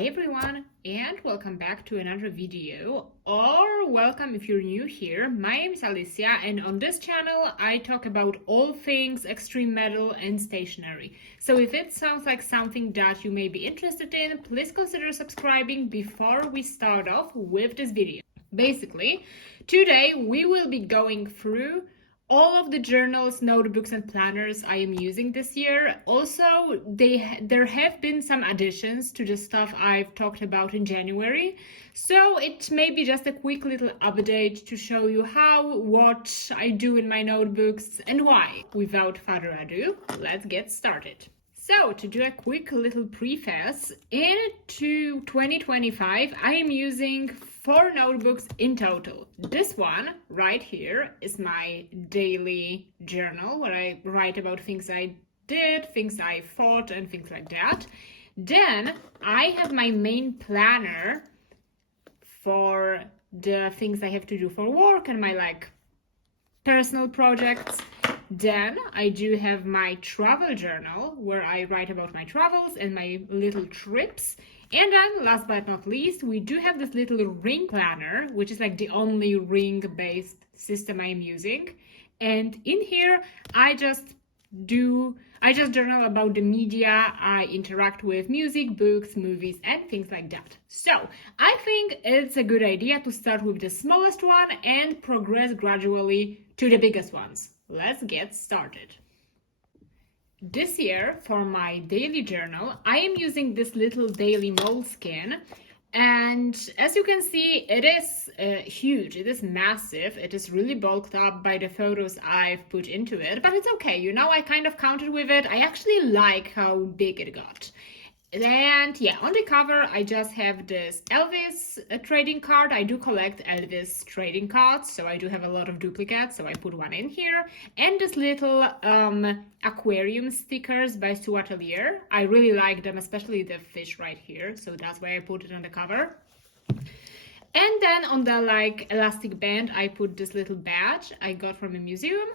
Hi everyone, and welcome back to another video, or welcome if you're new here. My name is Alicia, and on this channel I talk about all things extreme metal and stationery. So if it sounds like something that you may be interested in, please consider subscribing before we start off with this video. Basically, today we will be going through all of the journals, notebooks, and planners I am using this year. Also, there have been some additions to the stuff I've talked about in January. So it may be just a quick little update to show you what I do in my notebooks and why. Without further ado, let's get started. So, to do a quick little preface, into 2025, I am using 4 notebooks in total. This one right here is my daily journal where I write about things I did, things I thought, and things like that. Then I have my main planner for the things I have to do for work and my personal projects. Then I do have my travel journal where I write about my travels and my little trips. And then last but not least, we do have this little ring planner, which is like the only ring-based system I'm using. And in here, I just journal about the media I interact with: music, books, movies, and things like that. So I think it's a good idea to start with the smallest one and progress gradually to the biggest ones. Let's get started. This year, for my daily journal, I am using this little daily moleskin. And as you can see, it is huge, it is massive, it is really bulked up by the photos I've put into it, but it's okay, I kind of counted with it. I actually like how big it got. And yeah, on the cover, I just have this Elvis trading card. I do collect Elvis trading cards, so I do have a lot of duplicates, so I put one in here. And this little aquarium stickers by Sue Atelier. I really like them, especially the fish right here, so that's why I put it on the cover. And then on the elastic band, I put this little badge I got from a museum.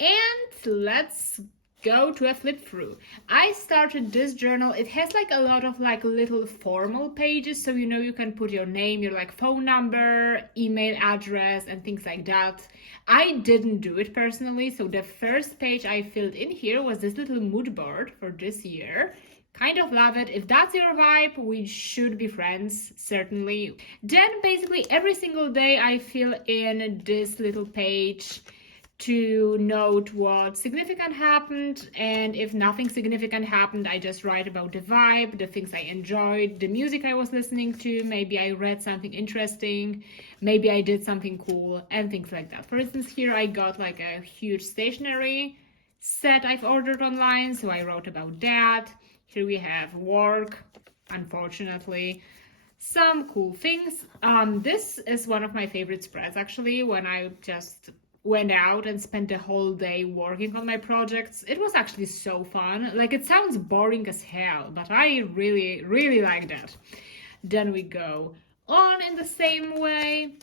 And let's go to a flip through. I started this journal. It has a lot of little formal pages, so you can put your name, your phone number, email address, and things like that. I didn't do it personally, so the first page I filled in here was this little mood board for this year. Kind of love it. If that's your vibe, we should be friends, certainly. Then basically every single day I fill in this little page to note what significant happened, and if nothing significant happened, I just write about the vibe, the things I enjoyed, the music I was listening to, maybe I read something interesting, maybe I did something cool, and things like that. For instance, here I got a huge stationery set I've ordered online, so I wrote about that. Here we have work, unfortunately. Some cool things. This is one of my favorite spreads, actually, when I just went out and spent the whole day working on my projects. It was actually so fun. It sounds boring as hell, but I really, really like that. Then we go on in the same way.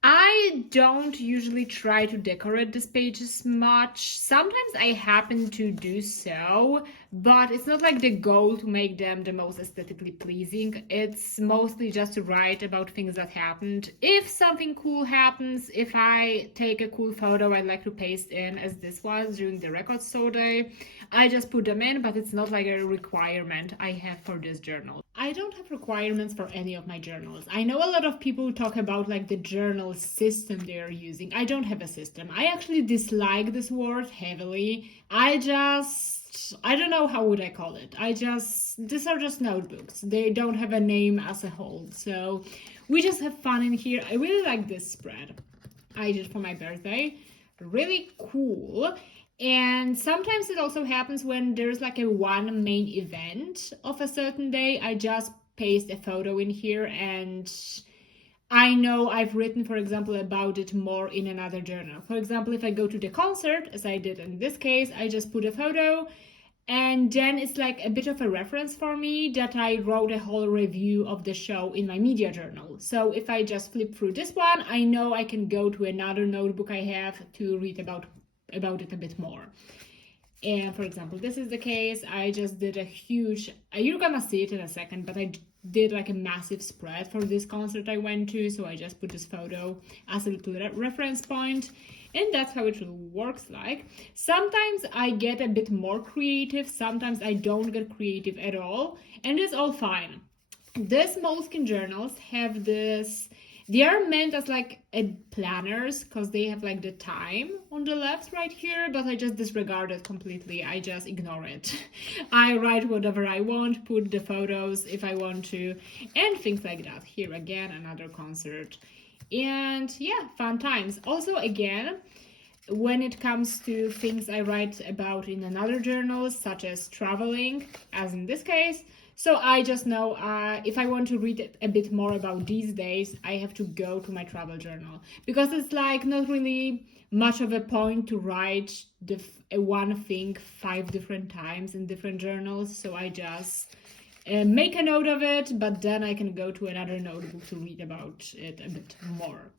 I don't usually try to decorate these pages much. Sometimes I happen to do so, but it's not the goal to make them the most aesthetically pleasing. It's mostly just to write about things that happened. If something cool happens, if I take a cool photo I'd like to paste in, as this was during the record store day, I just put them in, but it's not a requirement I have for this journal. I don't have requirements for any of my journals. I know a lot of people talk about the journal system they are using. I don't have a system. I actually dislike this word heavily. I don't know how would I call it. These are just notebooks. They don't have a name as a whole. So we just have fun in here. I really like this spread I did for my birthday. Really cool. And sometimes it also happens when there's a one main event of a certain day. I just paste a photo in here, and I know I've written, for example, about it more in another journal. For example, if I go to the concert, as I did in this case, I just put a photo, and then it's a bit of a reference for me that I wrote a whole review of the show in my media journal. So if I just flip through this one, I know I can go to another notebook I have to read about it a bit more. And for example, this is the case. I just did a huge, you're gonna see it in a second, but I did like a massive spread for this concert I went to. So I just put this photo as a little reference point, and that's how it works like. Sometimes I get a bit more creative, sometimes I don't get creative at all, and it's all fine. These moleskin journals have this, they are meant as like planners because they have like the time on the left right here, but I just disregard it completely. I just ignore it. I write whatever I want, put the photos if I want to, and things like that. Here again, another concert. And yeah, fun times. Also, again, when it comes to things I write about in another journal, such as traveling, as in this case, so I just know if I want to read a bit more about these days, I have to go to my travel journal, because it's like not really much of a point to write one thing 5 different times in different journals. So I just make a note of it, but then I can go to another notebook to read about it a bit more.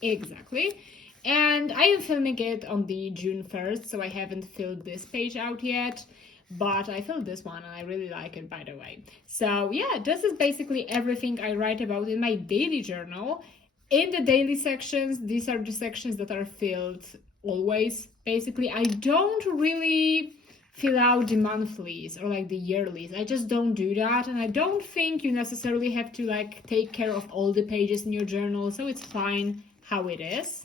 Exactly. And I am filming it on the June 1st, so I haven't filled this page out yet. But I filled this one and I really like it, by the way. So yeah, this is basically everything I write about in my daily journal. In the daily sections, these are the sections that are filled always. Basically, I don't really fill out the monthlies or like the yearlies. I just don't do that, and I don't think you necessarily have to like take care of all the pages in your journal, so it's fine how it is.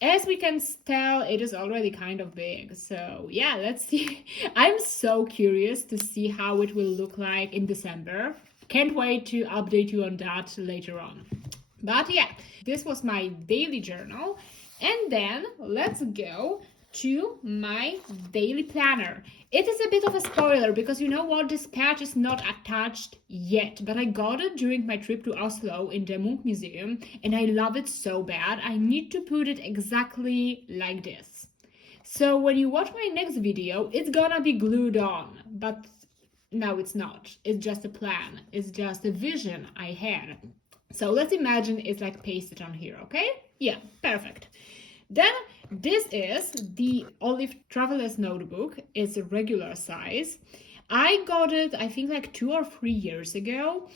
As we can tell, it is already kind of big. So yeah, let's see. I'm so curious to see how it will look like in December. Can't wait to update you on that later on. But yeah, this was my daily journal. And then let's go to my daily planner. It is a bit of a spoiler because you know what, this patch is not attached yet, but I got it during my trip to Oslo in the Munch Museum, and I love it so bad. I need to put it exactly like this. So when you watch my next video, it's gonna be glued on, but no, it's not. It's just a plan. It's just a vision I had. So let's imagine it's like pasted on here, okay? Yeah, perfect. Then this is the Olive Traveler's Notebook. It's a regular size. I got it, I think like 2 or 3 years ago,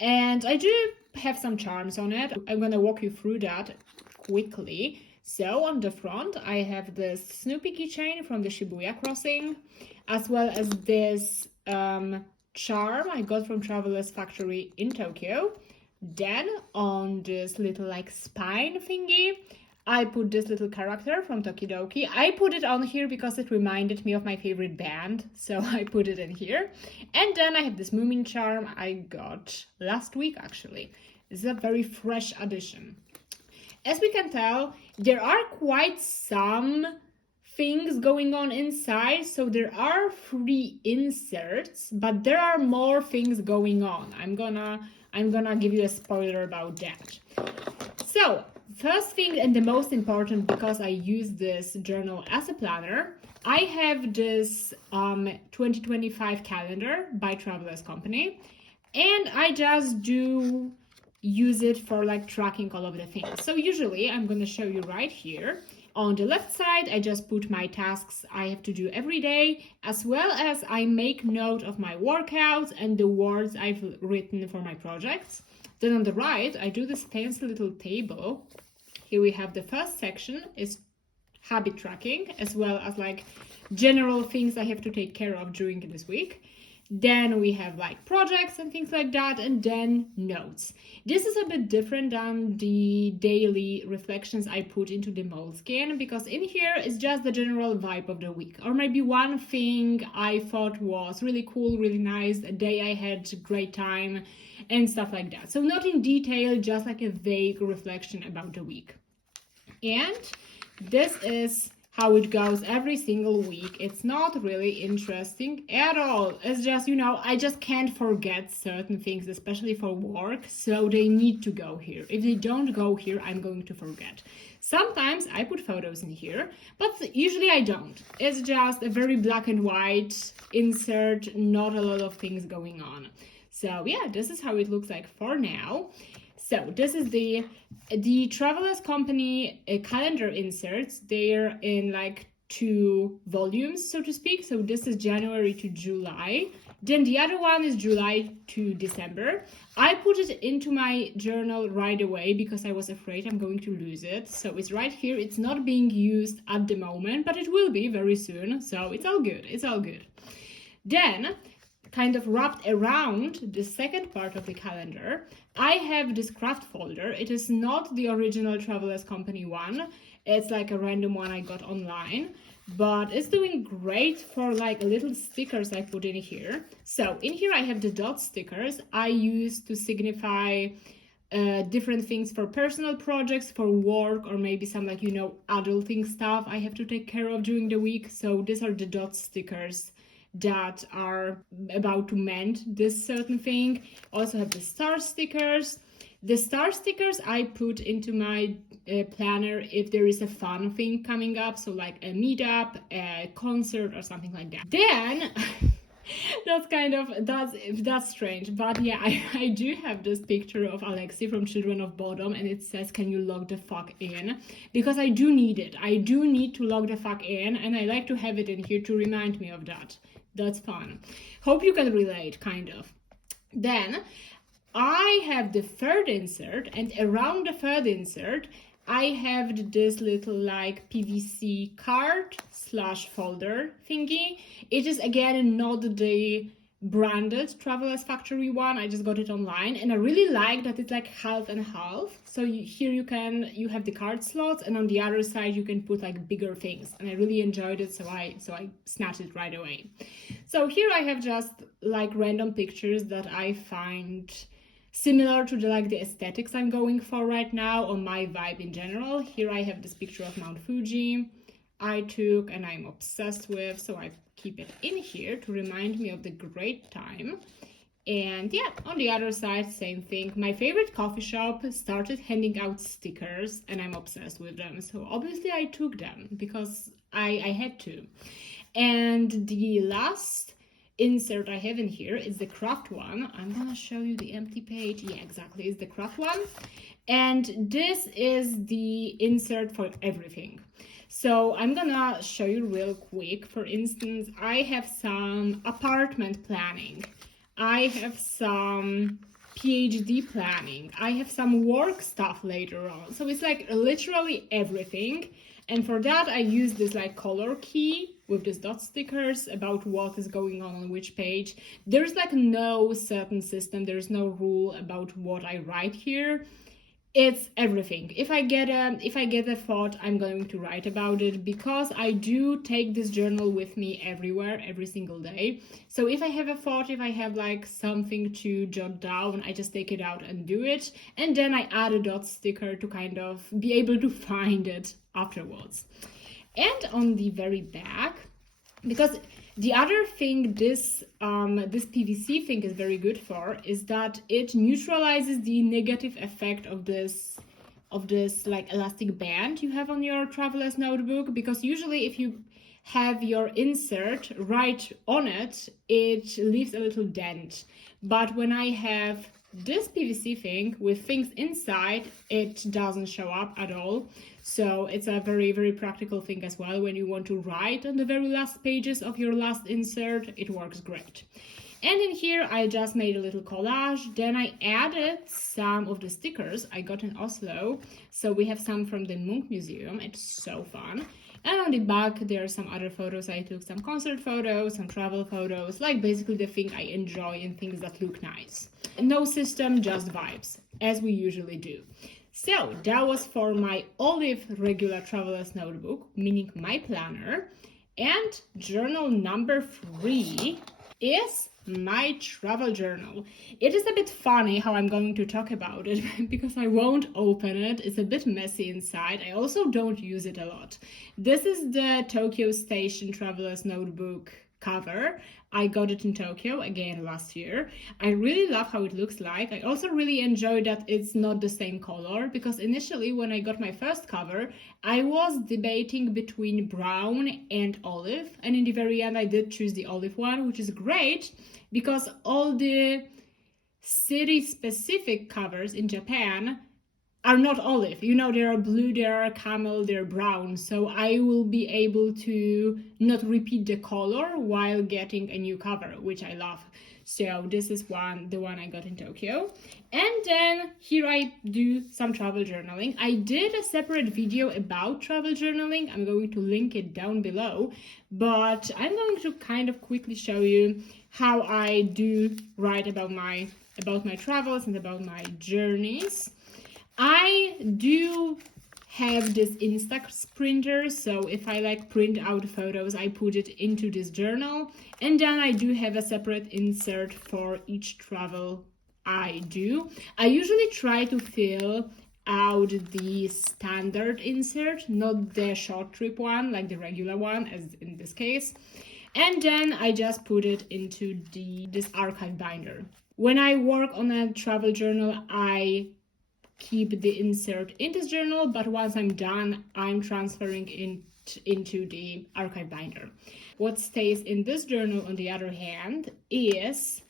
and I do have some charms on it. I'm gonna walk you through that quickly. So on the front, I have this Snoopy keychain from the Shibuya crossing, as well as this charm I got from Traveler's Factory in Tokyo. Then on this little like spine thingy, I put this little character from Tokidoki. I put it on here because it reminded me of my favorite band, so I put it in here. And then I have this Moomin charm I got last week, actually. It's a very fresh addition. As we can tell, there are quite some things going on inside, so there are 3 inserts, but there are more things going on. I'm gonna give you a spoiler about that. So first thing, and the most important, because I use this journal as a planner, I have this 2025 calendar by Traveler's Company, and I just do use it for like tracking all of the things. So usually I'm going to show you right here. On the left side, I just put my tasks I have to do every day, as well as I make note of my workouts and the words I've written for my projects. Then on the right, I do this fancy little table. Here we have the first section is habit tracking, as well as like general things I have to take care of during this week. Then we have like projects and things like that, and then notes. This is a bit different than the daily reflections I put into the moleskin, because in here is just the general vibe of the week, or maybe one thing I thought was really cool, really nice, a day I had a great time, and stuff like that. So not in detail, just like a vague reflection about the week. And this is how it goes every single week. It's not really interesting at all. It's just, you know, I just can't forget certain things, especially for work, so they need to go here. If they don't go here, I'm going to forget. Sometimes I put photos in here, but usually I don't. It's just a very black and white insert, not a lot of things going on. So yeah, this is how it looks like for now. So this is the Traveler's Company calendar inserts. They're in like two volumes, so to speak. So this is January to July. Then the other one is July to December. I put it into my journal right away because I was afraid I'm going to lose it. So it's right here. It's not being used at the moment, but it will be very soon. So it's all good. It's all good. Then, kind of wrapped around the second part of the calendar, I have this craft folder. It is not the original Travelers Company one. It's like a random one I got online, but it's doing great for like little stickers I put in here. So in here I have the dot stickers I use to signify different things for personal projects, for work, or maybe some like, adulting stuff I have to take care of during the week. So these are the dot stickers that are about to mend this certain thing. Also have the star stickers. The star stickers I put into my planner if there is a fun thing coming up, so like a meetup, a concert, or something like that. Then that's strange, but yeah, I do have this picture of Alexi from Children of Bodom, and it says, "Can you log the fuck in?" Because I do need it. I do need to log the fuck in, and I like to have it in here to remind me of that. That's fun. Hope you can relate, kind of. Then I have the third insert, and around the third insert I have this little like PVC card / folder thingy. It is again not the branded Travelers Factory one. I just got it online, and I really like that it's like half and half. So here you have the card slots, and on the other side you can put like bigger things, and I really enjoyed it, so I snatched it right away. So here I have just like random pictures that I find similar to the aesthetics I'm going for right now, or my vibe in general. Here I have this picture of Mount Fuji I took and I'm obsessed with, so I keep it in here to remind me of the great time. And yeah, on the other side, same thing. My favorite coffee shop started handing out stickers and I'm obsessed with them. So obviously I took them because I had to. And the last insert I have in here is the craft one. I'm gonna show you the empty page. Yeah, exactly, it's the craft one. And this is the insert for everything. So I'm gonna show you real quick. For instance, I have some apartment planning. I have some PhD planning. I have some work stuff later on. So it's like literally everything. And for that, I use this like color key with these dot stickers about what is going on which page. There's like no certain system. There's no rule about what I write here. It's everything. If I get a thought, I'm going to write about it, because I do take this journal with me everywhere, every single day. So if I have a thought, if I have like something to jot down, I just take it out and do it. And then I add a dot sticker to kind of be able to find it afterwards. And on the very back, because the other thing this PVC thing is very good for is that it neutralizes the negative effect of this like elastic band you have on your traveler's notebook, because usually if you have your insert right on it, it leaves a little dent. But when I have this PVC thing with things inside, it doesn't show up at all. So it's a very, very practical thing as well. When you want to write on the very last pages of your last insert, it works great. And in here, I just made a little collage. Then I added some of the stickers I got in Oslo. So we have some from the Munch Museum. It's so fun. And on the back, there are some other photos I took, some concert photos, some travel photos, like basically the thing I enjoy and things that look nice. No system, just vibes, as we usually do. So that was for my olive regular traveler's notebook, meaning my planner. And journal number 3 is my travel journal. It is a bit funny how I'm going to talk about it because I won't open it. It's a bit messy inside. I also don't use it a lot. This is the Tokyo Station Traveler's Notebook cover. I got it in Tokyo again last year. I really love how it looks like. I also really enjoy that it's not the same color, because initially when I got my first cover, I was debating between brown and olive, and in the very end I did choose the olive one, which is great because all the city specific covers in Japan are not olive. You know, they are blue, they are camel, they're brown. So I will be able to not repeat the color while getting a new cover, which I love. So this is the one I got in Tokyo. And then here I do some travel journaling. I did a separate video about travel journaling. I'm going to link it down below, but I'm going to kind of quickly show you how I do write about my travels and about my journeys. I do have this insta printer, so if I like print out photos, I put it into this journal, and then I do have a separate insert for each travel I do. I usually try to fill out the standard insert, not the short trip one, like the regular one, as in this case. And then I just put it into this archive binder. When I work on a travel journal, I keep the insert in this journal, but once I'm done, I'm transferring it into the archive binder. What stays in this journal, on the other hand, is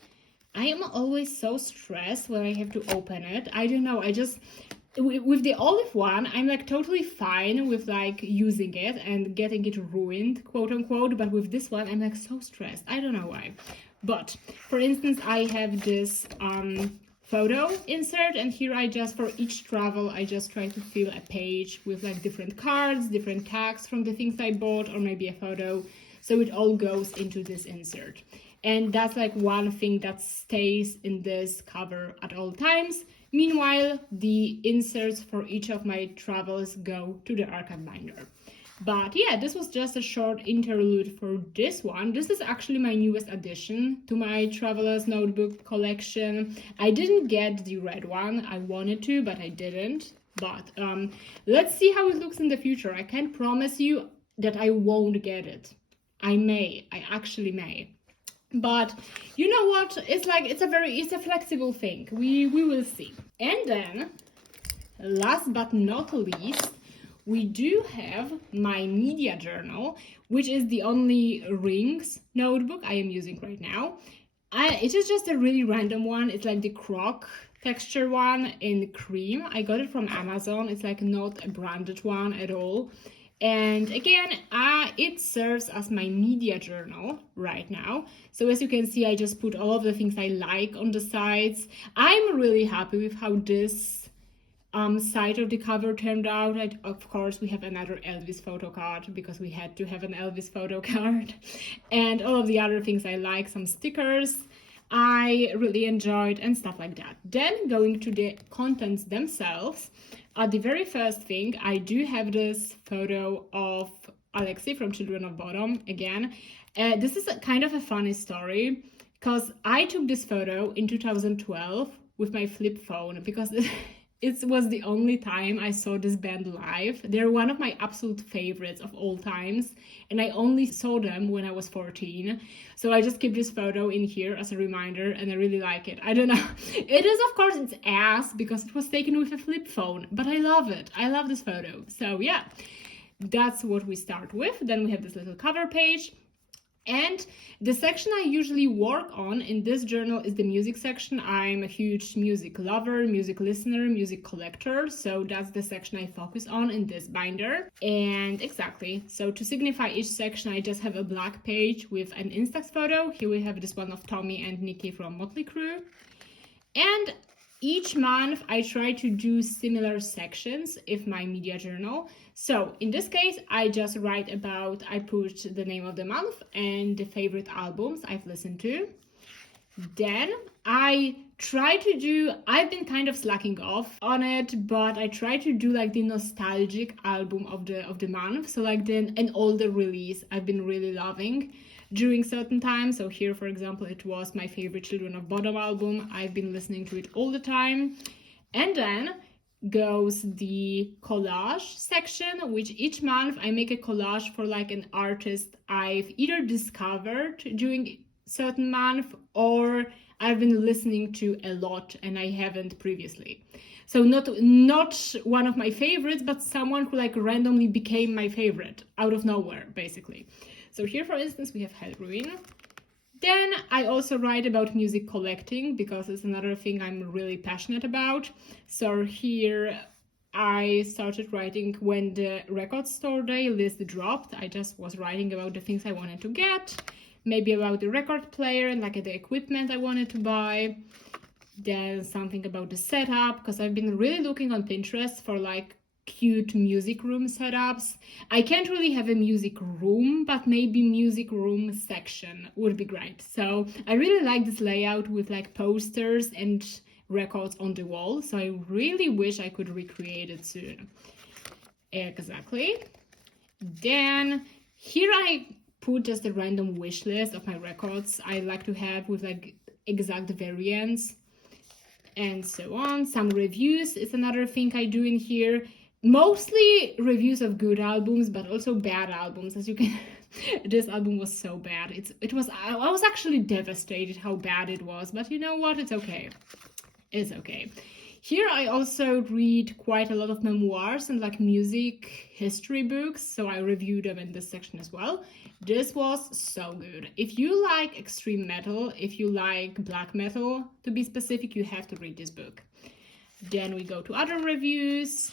I am always so stressed when I have to open it. I don't know, I just, with the olive one, I'm like totally fine with like using it and getting it ruined, quote unquote, but with this one, I'm like so stressed. I don't know why. But for instance, I have this photo insert, and here I just, for each travel, I just try to fill a page with like different cards, different tags from the things I bought, or maybe a photo, so it all goes into this insert. And that's like one thing that stays in this cover at all times. Meanwhile, the inserts for each of my travels go to the archive binder. But yeah, this was just a short interlude for this one. This is actually my newest addition to my traveler's notebook collection. I didn't get the red one. I wanted to, but I didn't. But let's see how it looks in the future. I can't promise you that I won't get it. I may. I actually may. But you know what? It's like, it's a flexible thing. We will see. And then, last but not least, we do have my media journal, which is the only rings notebook I am using right now. It is just a really random one. It's like the croc texture one in cream. I got it from Amazon. It's like not a branded one at all. And again, it serves as my media journal right now. So as you can see, I just put all of the things I like on the sides. I'm really happy with how this side of the cover turned out. Of course, we have another Elvis photo card because we had to have an Elvis photo card, and all of the other things I like, some stickers I really enjoyed and stuff like that. Then going to the contents themselves, the very first thing, I do have this photo of Alexei from Children of Bodom again. This is kind of a funny story because I took this photo in 2012 with my flip phone because it was the only time I saw this band live. They're one of my absolute favorites of all times, and I only saw them when I was 14. So I just keep this photo in here as a reminder, and I really like it. I don't know. It is, of course, it's ass because it was taken with a flip phone, but I love it. I love this photo. So yeah, that's what we start with. Then we have this little cover page. And the section I usually work on in this journal is the music section. I'm a huge music lover, music listener, music collector, so that's the section I focus on in this binder. And exactly, so to signify each section, I just have a black page with an Instax photo. Here we have this one of Tommy and Nikki from Motley Crue. And each month I try to do similar sections in my media journal. So in this case, I just write about, I put the name of the month and the favorite albums I've listened to. Then I try to do, I've been kind of slacking off on it, but I try to do like the nostalgic album of the month. So like an older release I've been really loving during certain times. So here, for example, it was my favorite Children of Bodom album. I've been listening to it all the time. And then goes the collage section, which each month I make a collage for like an artist I've either discovered during certain month or I've been listening to a lot and I haven't previously. So not one of my favorites, but someone who like randomly became my favorite out of nowhere, basically. So here, for instance, we have Hellruin. Then I also write about music collecting because it's another thing I'm really passionate about. So here I started writing when the record store day list dropped. I just was writing about the things I wanted to get, maybe about the record player and like the equipment I wanted to buy. Then something about the setup, because I've been really looking on Pinterest for like cute music room setups. I can't really have a music room, but maybe music room section would be great. So I really like this layout with like posters and records on the wall. So I really wish I could recreate it soon. Exactly. Then here I put just a random wish list of my records I like to have with like exact variants and so on. Some reviews is another thing I do in here. Mostly reviews of good albums, but also bad albums. As you can, this album was so bad. I was actually devastated how bad it was, but you know what? It's okay. It's okay. Here I also read quite a lot of memoirs and like music history books, so I review them in this section as well. This was so good. If you like extreme metal, if you like black metal to be specific, you have to read this book. Then we go to other reviews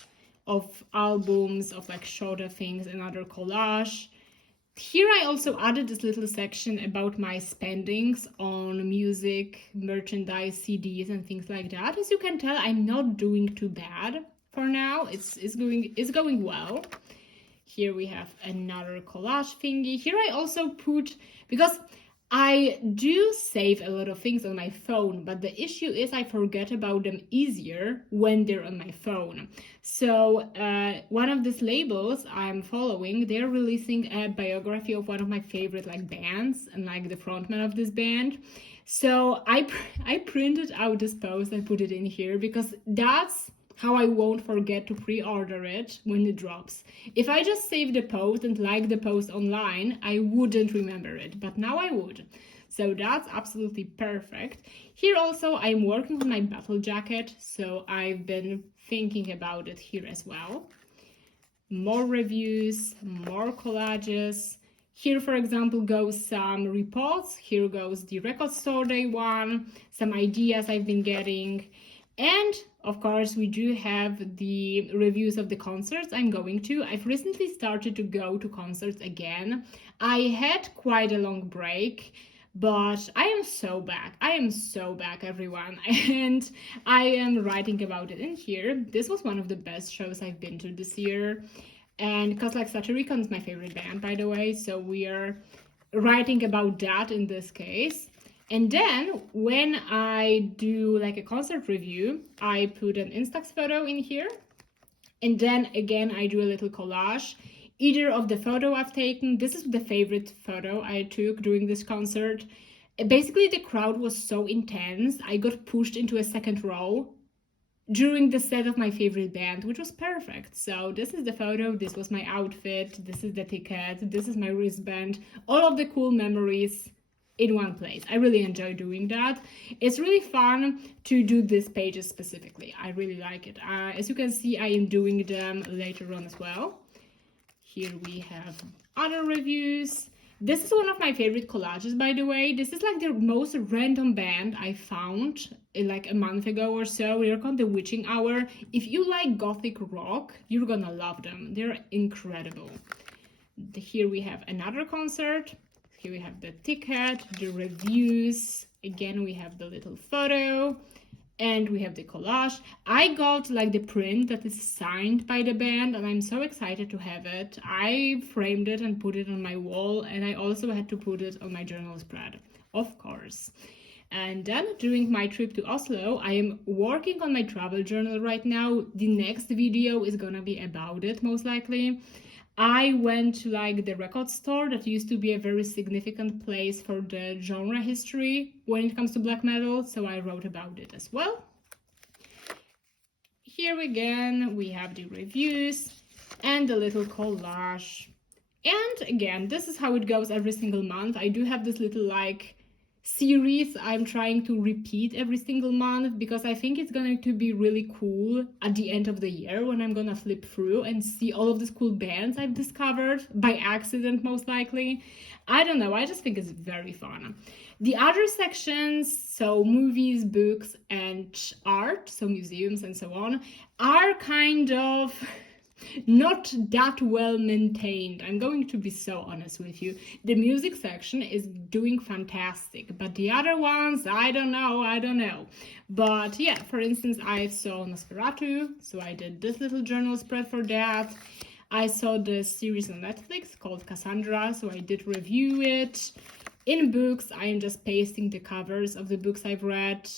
of albums, of like shorter things, another collage. Here I also added this little section about my spendings on music, merchandise, CDs and things like that. As you can tell, I'm not doing too bad for now. It's going well. Here we have another collage thingy. Here I also put, because I do save a lot of things on my phone, but the issue is I forget about them easier when they're on my phone. So one of these labels I'm following, they're releasing a biography of one of my favorite like bands and like the frontman of this band. So I printed out this post and put it in here because that's how I won't forget to pre-order it when it drops. If I just save the post and like the post online, I wouldn't remember it, but now I would. So that's absolutely perfect. Here also I'm working on my battle jacket, so I've been thinking about it here as well. More reviews, more collages. Here, for example, goes some reports. Here goes the record store day one, some ideas I've been getting. And of course, we do have the reviews of the concerts I'm going to. I've recently started to go to concerts again. I had quite a long break, but I am so back. I am so back, everyone. And I am writing about it in here. This was one of the best shows I've been to this year. And because like Satyricon is my favorite band, by the way, so we are writing about that in this case. And then when I do like a concert review, I put an Instax photo in here. And then again, I do a little collage, either of the photo I've taken. This is the favorite photo I took during this concert. Basically, the crowd was so intense. I got pushed into a second row during the set of my favorite band, which was perfect. So this is the photo, this was my outfit, this is the ticket, this is my wristband, all of the cool memories in one place. I really enjoy doing that. It's really fun to do these pages specifically. I really like it. As you can see, I am doing them later on as well. Here we have other reviews. This is one of my favorite collages, by the way. This is like the most random band I found like a month ago or so. They're called The Witching Hour. If you like gothic rock, you're gonna love them. They're incredible. Here we have another concert. Here we have the ticket, the reviews. Again, we have the little photo and we have the collage. I got like the print that is signed by the band and I'm so excited to have it. I framed it and put it on my wall, and I also had to put it on my journal spread, of course. And then during my trip to Oslo, I am working on my travel journal right now. The next video is gonna be about it, most likely. I went to like the record store that used to be a very significant place for the genre history when it comes to black metal, so I wrote about it as well. Here again, we have the reviews and the little collage. And again, this is how it goes every single month. I do have this little like series I'm trying to repeat every single month because I think it's going to be really cool at the end of the year when I'm gonna flip through and see all of these cool bands I've discovered by accident, most likely. I don't know, I just think it's very fun. The other sections, so movies, books, and art, so museums and so on, are kind of not that well maintained. I'm going to be so honest with you. The music section is doing fantastic, but the other ones, I don't know. But yeah, for instance, I saw Nosferatu, so I did this little journal spread for that. I saw the series on Netflix called Cassandra, so I did review it. In books, I am just pasting the covers of the books I've read.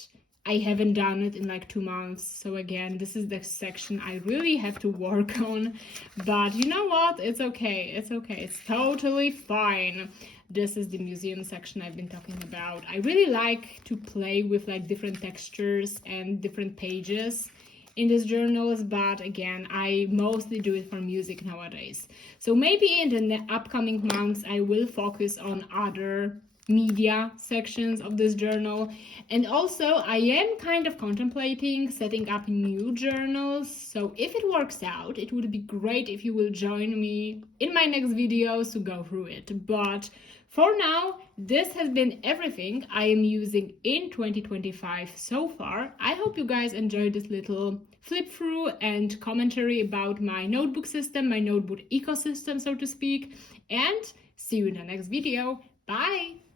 I haven't done it in like 2 months, so again, this is the section I really have to work on. But you know what? It's okay. It's totally fine. This is the museum section I've been talking about. I really like to play with like different textures and different pages in these journals, but again, I mostly do it for music nowadays. So maybe in the upcoming months, I will focus on other media sections of this journal. And also, I am kind of contemplating setting up new journals. So if it works out, it would be great if you will join me in my next videos to go through it. But for now, this has been everything I am using in 2025 so far. I hope you guys enjoyed this little flip through and commentary about my notebook system, my notebook ecosystem, so to speak. And see you in the next video. Bye!